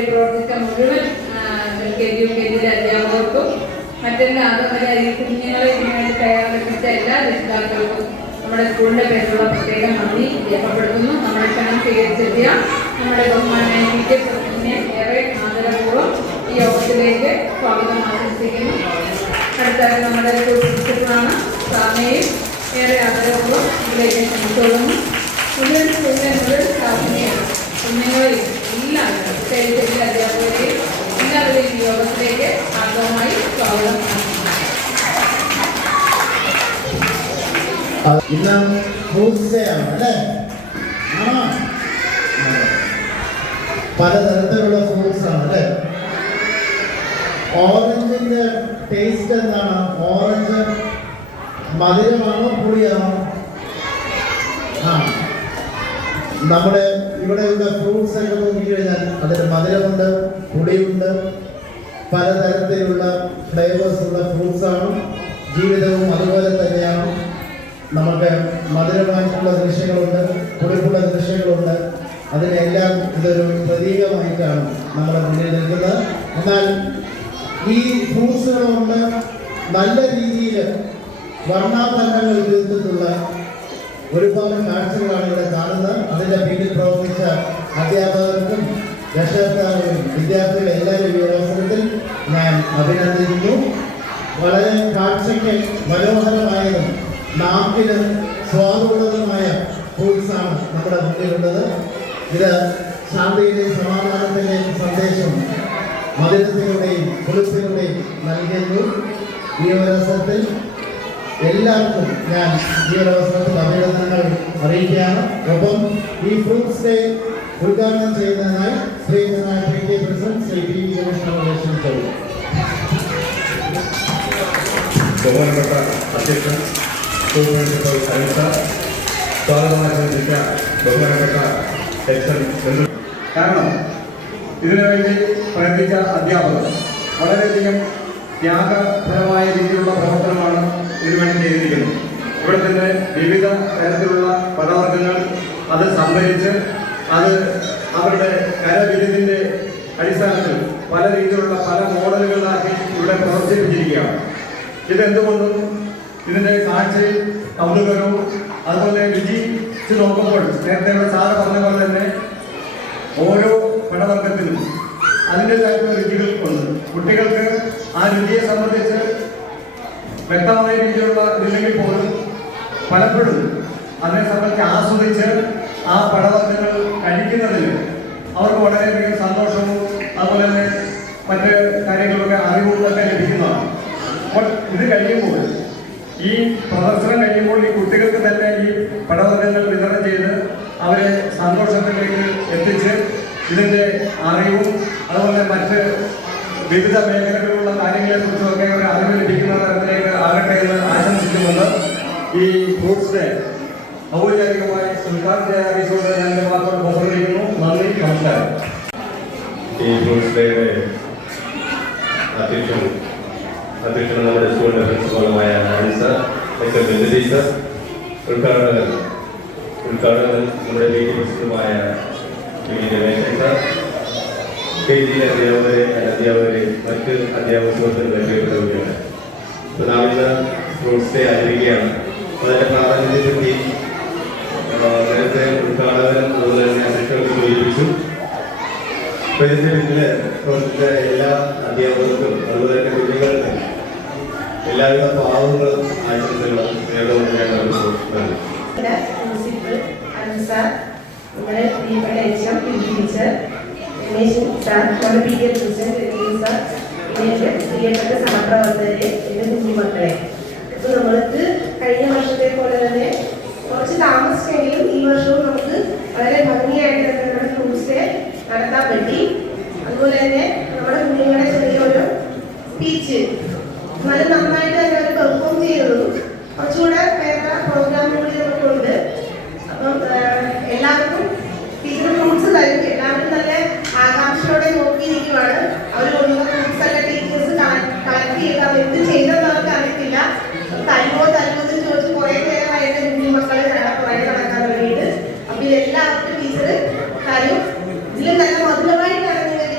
ഇതിനുവേണ്ടി പ്രവർത്തിച്ച മുഴുവൻ LKG UKG അധ്യാപകർക്കും മറ്റെല്ലാ ഈ കുഞ്ഞുങ്ങളെ ഇതിനുവേണ്ടി തയ്യാറെടുപ്പിച്ച എല്ലാ രക്ഷിതാക്കൾക്കും നമ്മുടെ സ്കൂളിന്റെ പേരിലുള്ള പ്രത്യേകം നന്ദി രേഖപ്പെടുത്തുന്നു. നമ്മുടെ ക്ഷണം സ്വീകരിച്ചെത്തിയ നമ്മുടെ ബഹുമാനായ PTA പ്രസിഡന്റിനെ ഏറെ ആദരപൂർവ്വം ഈ യോഗത്തിലേക്ക് സ്വാഗതം ആശംസിക്കുന്നു. അടുത്തായി നമ്മുടെ സ്കൂൾ പ്രിൻസിപ്പളാണ്, സാറിനെയും ഏറെ ആദരപൂർവ്വം ഇതിലേക്ക് ക്ഷണിച്ചോളുന്നു. മുഴുവൻ സ്കൂളിലെ മുഴുവൻ സ്റ്റാഫിനെയും കുഞ്ഞുങ്ങളെയും എല്ലാവരും പ്രത്യേകിച്ച് അധ്യാപകരെയും എല്ലാവരെയും ഈ യോഗത്തിലേക്ക് ആദ്യമായി സ്വാഗതം ഇന്ന് ഫ്രൂട്ട്സ് ഡേ ആണ് അല്ലേ? പലതരത്തിലുള്ള ഫ്രൂട്ട്സ് ആണ് അല്ലേ? ഓറഞ്ചിന്റെ ടേസ്റ്റ് എന്താണ്? ഓറഞ്ച് മധുരമാണോ പുളിയാണോ? നമ്മുടെ ഇവിടെയുള്ള ഫ്രൂട്ട്സ് ഒക്കെ നോക്കിക്കഴിഞ്ഞാൽ അതിൽ മധുരമുണ്ട്, പുളിയുണ്ട്, പലതരത്തിലുള്ള ഫ്ലേവേഴ്സ് ഉള്ള ഫ്രൂട്ട്സ് ആണ്. ജീവിതവും അതുപോലെ തന്നെയാണ്. നമുക്ക് മധുരമായിട്ടുള്ള ദൃശ്യങ്ങളുണ്ട്, പുളിപ്പുള്ള ദൃശ്യങ്ങളുണ്ട്. അതിനെല്ലാം ഇതൊരു പ്രതീകമായിട്ടാണ് നമ്മുടെ മുന്നിൽ നിൽക്കുന്നത്. എന്നാൽ ഈ ഫ്രൂട്ട്സുകൾ കൊണ്ട് നല്ല രീതിയിൽ വർണ്ണാഭരണങ്ങൾ തീർത്തിട്ടുള്ള ഒരുപാട് കാഴ്ചകളാണ് ഇവിടെ കാണുന്നത്. അതിൻ്റെ പിന്നിൽ പ്രവർത്തിച്ച അധ്യാപകർക്കും രക്ഷകർത്താക്കളും വിദ്യാർത്ഥികളും എല്ലാവരും ഈ അവസരത്തിൽ ഞാൻ അഭിനന്ദിക്കുന്നു. വളരെ കാഴ്ചയ്ക്ക് മനോഹരമായതും നാക്കിന് സ്വാദുള്ളതുമായ ഫ്രൂട്ട്സാണ് നമ്മുടെ മുന്നിലുള്ളത്. ഇത് ശാന്തിയുടെയും സമാധാനത്തിൻ്റെയും സന്ദേശം മധുരത്തിലൂടെയും പുളിപ്പിലൂടെയും നൽകുന്നു. ഈ അവസരത്തിൽ എല്ലാവർക്കും ഞാൻ ഈ അവസരത്തിൽ അഭിനന്ദനങ്ങൾ അറിയിക്കുകയാണ്. ഒപ്പം ഈ ഫ്രൂട്ട്സ് ഡേ ഉദ്ഘാടനം ചെയ്യുന്നതിനായി ശ്രീനായ PTA പ്രസിഡന്റ് ശ്രീ PV ഗണേശനെ ക്ഷണിച്ചു. ബഹുമാനപ്പെട്ട അധ്യക്ഷൻ സ്കൂൾ പ്രിൻസിപ്പൽ അനിൽ സാർ, സ്വാഗതമാശംസിച്ച ബഹുമാനപ്പെട്ട HM. കാരണം ഇതിനുവേണ്ടി പ്രയത്നിച്ച അധ്യാപകർ വളരെയധികം ത്യാഗപരമായ രീതിയിലുള്ള പ്രവർത്തനമാണ് ഇതിനുവേണ്ടി ചെയ്തിരിക്കുന്നത്. ഇവിടെ തന്നെ വിവിധ തരത്തിലുള്ള പദവർഗ്ഗങ്ങൾ അത് സംഭരിച്ച് അത് അവരുടെ കരവിരുതിൻ്റെ അടിസ്ഥാനത്തിൽ പല രീതിയിലുള്ള പല മോഡലുകളിലാക്കി ഇവിടെ പ്രവർത്തിപ്പിച്ചിരിക്കുകയാണ്. ഇതെന്തുകൊണ്ടും ഇതിൻ്റെ കാഴ്ചയിൽ കൗതുകരവും അതുപോലെ രുചിച്ച് നോക്കുമ്പോൾ നേരത്തെ സാറ് പറഞ്ഞ പോലെ തന്നെ ഓരോ പഴവർഗ്ഗത്തിനും അതിൻ്റെതായിട്ടുള്ള രുചികളുണ്ട്. കുട്ടികൾക്ക് ആ രുചിയെ സംബന്ധിച്ച് വ്യക്തമായ രീതിയിലുള്ള ഇതില്ലെങ്കിൽ പോലും പലപ്പോഴും അതിനെ സംബന്ധിച്ച് ആസ്വദിച്ച് ആ പഴവർഗ്ഗങ്ങൾ കഴിക്കുന്നതിൽ അവർക്ക് വളരെയധികം സന്തോഷവും അതുപോലെ തന്നെ മറ്റ് കാര്യങ്ങളൊക്കെ അറിവുകളൊക്കെ ലഭിക്കുന്നതാണ്. അപ്പോൾ ഇത് കഴിയുമ്പോൾ ഈ പ്രദർശനം കഴിയുമ്പോൾ ഈ കുട്ടികൾക്ക് തന്നെ ഈ പഴവർഗ്ഗങ്ങൾ വിതരണം ചെയ്ത് അവരെ സന്തോഷത്തിലേക്ക് എത്തിച്ച് ഇതിൻ്റെ അറിവും അതുപോലെ മറ്റ് വിവിധ മേഖലകളിലുള്ള കാര്യങ്ങളെക്കുറിച്ചൊക്കെ ഒരു അറിവ് ലഭിക്കുന്ന തരത്തിലേക്ക് ആകട്ടെ എന്ന് ആശംസിക്കുന്നുണ്ട്. ഈ ഫ്രൂട്ട്സ് ഡേ ഔപചാരികമായി ഉദ്ഘാടനം ചെയ്യാറിയിച്ചുകൊണ്ട് ഞാൻ എൻ്റെ വാക്കുകൾ ഉപസംഹരിക്കുന്നു. നന്ദി, നമസ്കാരം. ഈ ഫ്രൂട്ട്സ് ഡേയുടെ അധ്യക്ഷൻ നമ്മുടെ സ്കൂളിൻ്റെ പ്രിൻസിപ്പളുമായ അനിൽ സാർ, ടീച്ചർ, ഉദ്ഘാടകർ നമ്മുടെ PTA പ്രസിഡന്റുമായ PV ഗണേശൻ സാർ, KG അധ്യാപകരെ മറ്റ് അധ്യാപക സുഹൃത്തുക്കളെ പ്രിയപ്പെട്ടവരാണ്. ഇപ്പോൾ നാം ഇന്ന് ഫ്രൂട്ട്സ് ഡേ ആചരിക്കുകയാണ്. അതിൻ്റെ പ്രാധാന്യത്തെപ്പറ്റി നേരത്തെ ഉദ്ഘാടകൻ അതുപോലെ തന്നെ അധ്യക്ഷർക്ക് സൂചിപ്പിച്ചു. അപ്പോൾ ഇതിൻ്റെ പിന്നിൽ പ്രവർത്തിച്ച എല്ലാ അധ്യാപകർക്കും അതുപോലെ തന്നെ കുട്ടികൾക്കും എല്ലാവിധ പാവങ്ങളും ആശംസകളും നേടുമെന്ന് ഞാൻ പ്രിൻസിപ്പൽ അനിൽ സാർ, നമ്മുടെ പ്രിയപ്പെട്ട HM ടീച്ചർ സാർ, നമ്മുടെ PTA പ്രസിഡന്റ് സാർ, എൻ്റെ പ്രിയപ്പെട്ട സഹപ്രവർത്തകരെ, എൻ്റെ കുഞ്ഞുമക്കളെ, ഇപ്പോൾ നമ്മൾക്ക് കഴിഞ്ഞ വർഷത്തെ പോലെ തന്നെ കുറച്ച് താമസിച്ചെങ്കിലും ഈ വർഷവും നമുക്ക് വളരെ ഭംഗിയായിട്ട് തന്നെ നമ്മുടെ ഫ്രൂട്ട്സ് ഡേ നടത്താൻ പറ്റി. അതുപോലെ തന്നെ നമ്മുടെ കുഞ്ഞുങ്ങളെ ചെറിയൊരു സ്പീച്ച് വളരെ നന്നായിട്ട് തന്നെ അവർ പെർഫോം ചെയ്തതും കുറച്ചുകൂടെ വേറെ പ്രോഗ്രാമുകൾ നമുക്കുണ്ട്. അപ്പം എല്ലാവർക്കും ടീച്ചർ ഫ്രൂട്ട്സ് തരും. എല്ലാവരും നല്ല ആകാംക്ഷയോടെ നോക്കിയിരിക്കുവാണ്. അവർ കൊണ്ടുവന്ന ഫ്രൂട്ട്സ് അല്ല ടീച്ചേഴ്സ് കളക്ട് ചെയ്ത് അവർ എന്ത് ചെയ്തെന്ന് അവർക്ക് അറിയത്തില്ല. തരുമോ എന്ന് ചോദിച്ച് കുറേ നേരമായിട്ട് കുഞ്ഞുമക്കളെ കുറേ നടക്കാൻ വേണ്ടിയിട്ട്. അപ്പം ഇതെല്ലാവർക്കും ടീച്ചർ തരും. ഇതിൽ നല്ല മധുരമായിട്ടാണ് നിങ്ങൾക്ക്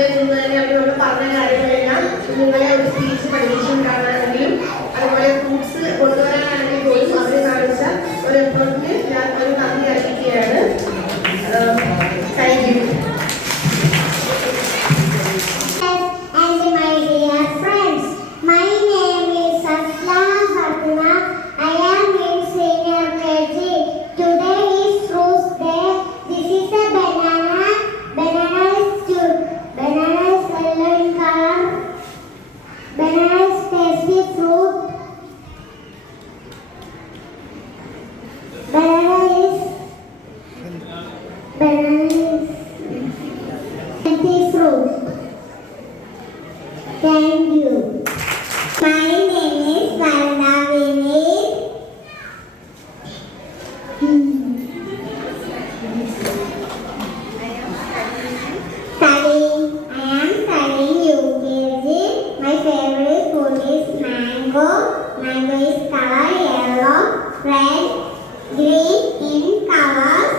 സ്കൂളിൽ നിന്ന് തന്നെ അവരോട് പറഞ്ഞ കാര്യങ്ങളെല്ലാം കുഞ്ഞുങ്ങളെ ഒരു സ്പീച്ച് പഠിപ്പിച്ചുകൊണ്ടാണെങ്കിലും അതുപോലെ ഫ്രൂട്ട്സ് കൊണ്ടുവരാനാണെങ്കിൽ പോലും അവർ കാണിച്ച ഒരു എഫേർട്ടിന് ഞാൻ ഒരു നന്ദി അറിയിക്കുകയാണ്. Thank you. And my dear friends, my name is Aslam Fatima. I am in senior KG. Today is Fruits Day. This is a banana. Banana is cute. Banana is yellow in color. Banana is tasty fruit. Banana is healthy fruit. Thank you. My name is Varna Vinay. I am studying UKG. My favorite food is mango. Mango is color yellow, red, green in colors.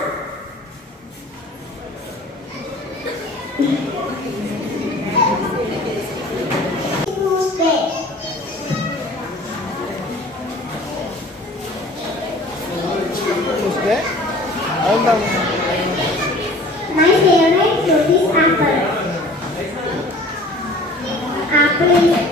My favorite fruit is apple. Apple is